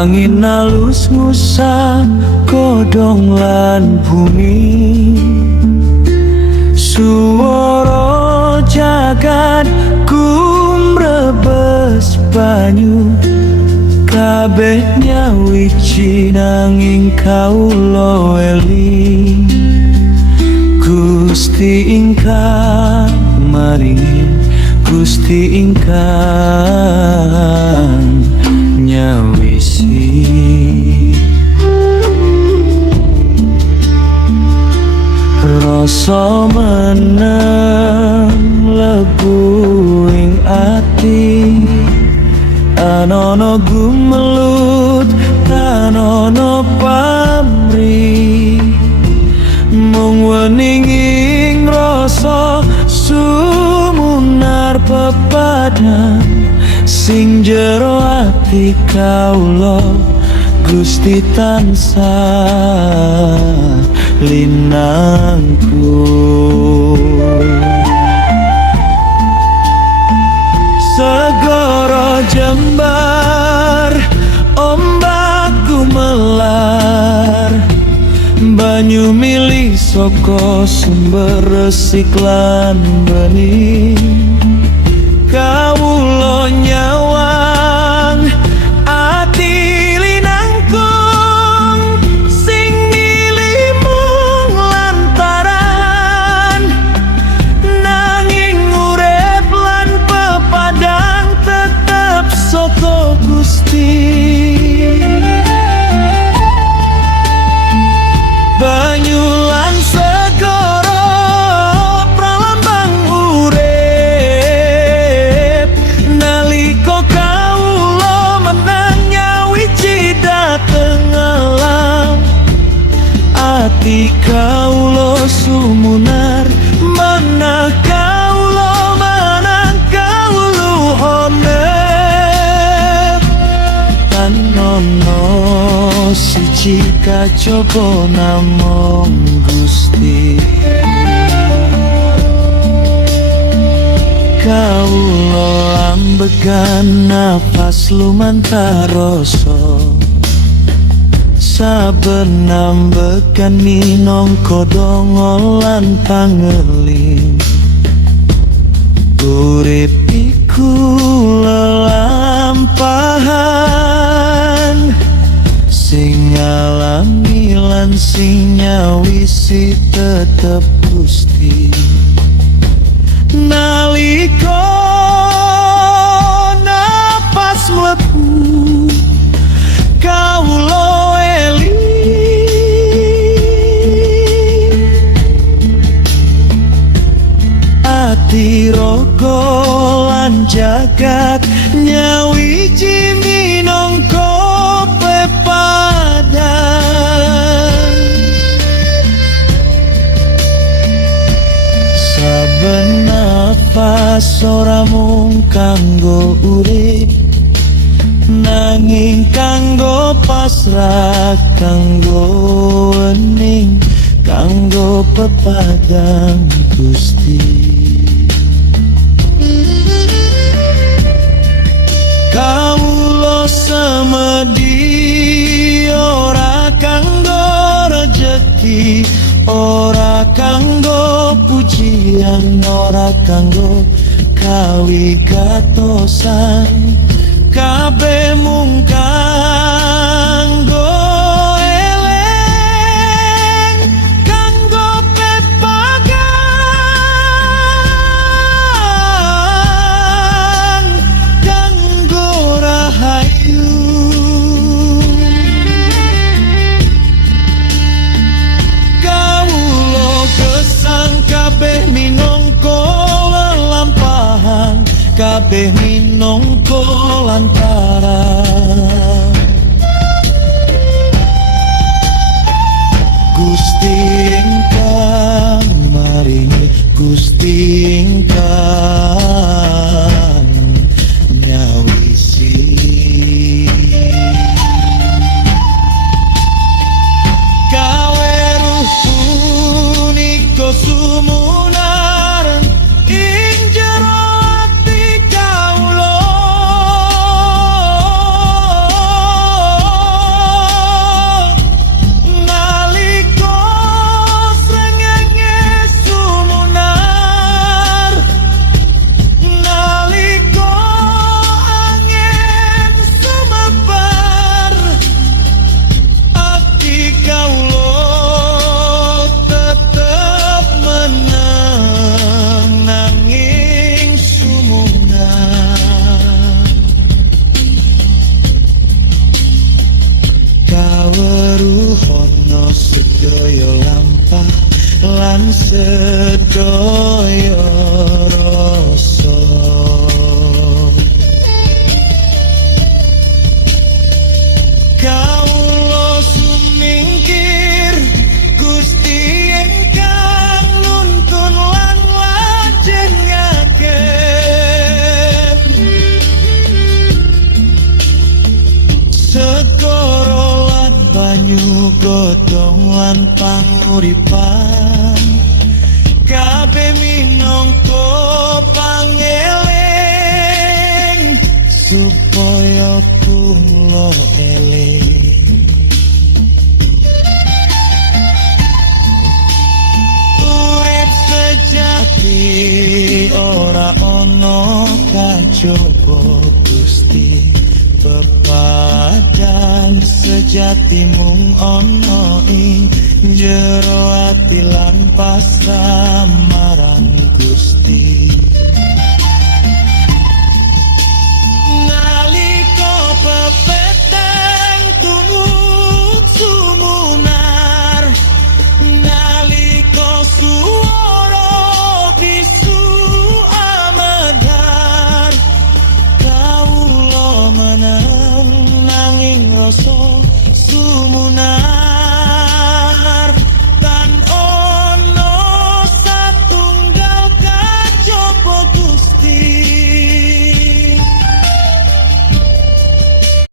Angin alus ngusap godhong lan bumi, swara jagat kumrebes banyu. Kabeh nyawiji nanging kawula eling, Gusti ingkang maringi, Gusti ingkang nyawisi. Rasa meneng lebu ing ati, anono gumelut tanono pamri. Mung weninging rasa sumunar pepadang, sing jero ati kawula Gusti tansah linangkung. Segara jembar ombak gumelar, banyu milih saka sumber resik lan bening. Kawula nyawang ati linangkung, sing milih mung lantaran nanging urip lan pepadang tetep saka Gusti. Banyu lan segara pralambang urip, nalika kawula menang nyawiji dateng alam. Ati kawula sumunar manah kawula manang kawuluhane. Tanono siji kajaba namung Gusti, kawula ambegan nafas lumantar rasa, saben ambegan minangka donga lan pangeling. Urip iku lelampahan, sing ngalami lan sing nyawisi tetep Gusti. Nalika napas mlebu kawula eling, ati raga lan jagat nyawiji minangka pepadang. Saben nafas ora mung kanggo urip, nanging kanggo pasrah, kanggo wening, kanggo pepadang Gusti. Kawula semedi ora kanggo rejeki, ora kanggo pujian, ora kanggo kawigatosan, kabeh mung kanggo eleng, kanggo pepagang, kanggo rahayu. Kawula gesang kabeh minangka lelampahan, kabeh minangka lantaran. Gusti ingkang maringi, Gusti ingkang nyawisi. Kaweruh punika sumunar ing jero ati kawula, lan sedaya rasa. Kawula sumingkir Gusti ingkang nuntun lan lajengaken segara lan banyu godhong lan panguripan kabeh minangka pangeling supaya kula eling. Urip sejati ora ana kajaba Gusti, pepadang sejati mung ana ing jero ati lan pasrah marang Gusti.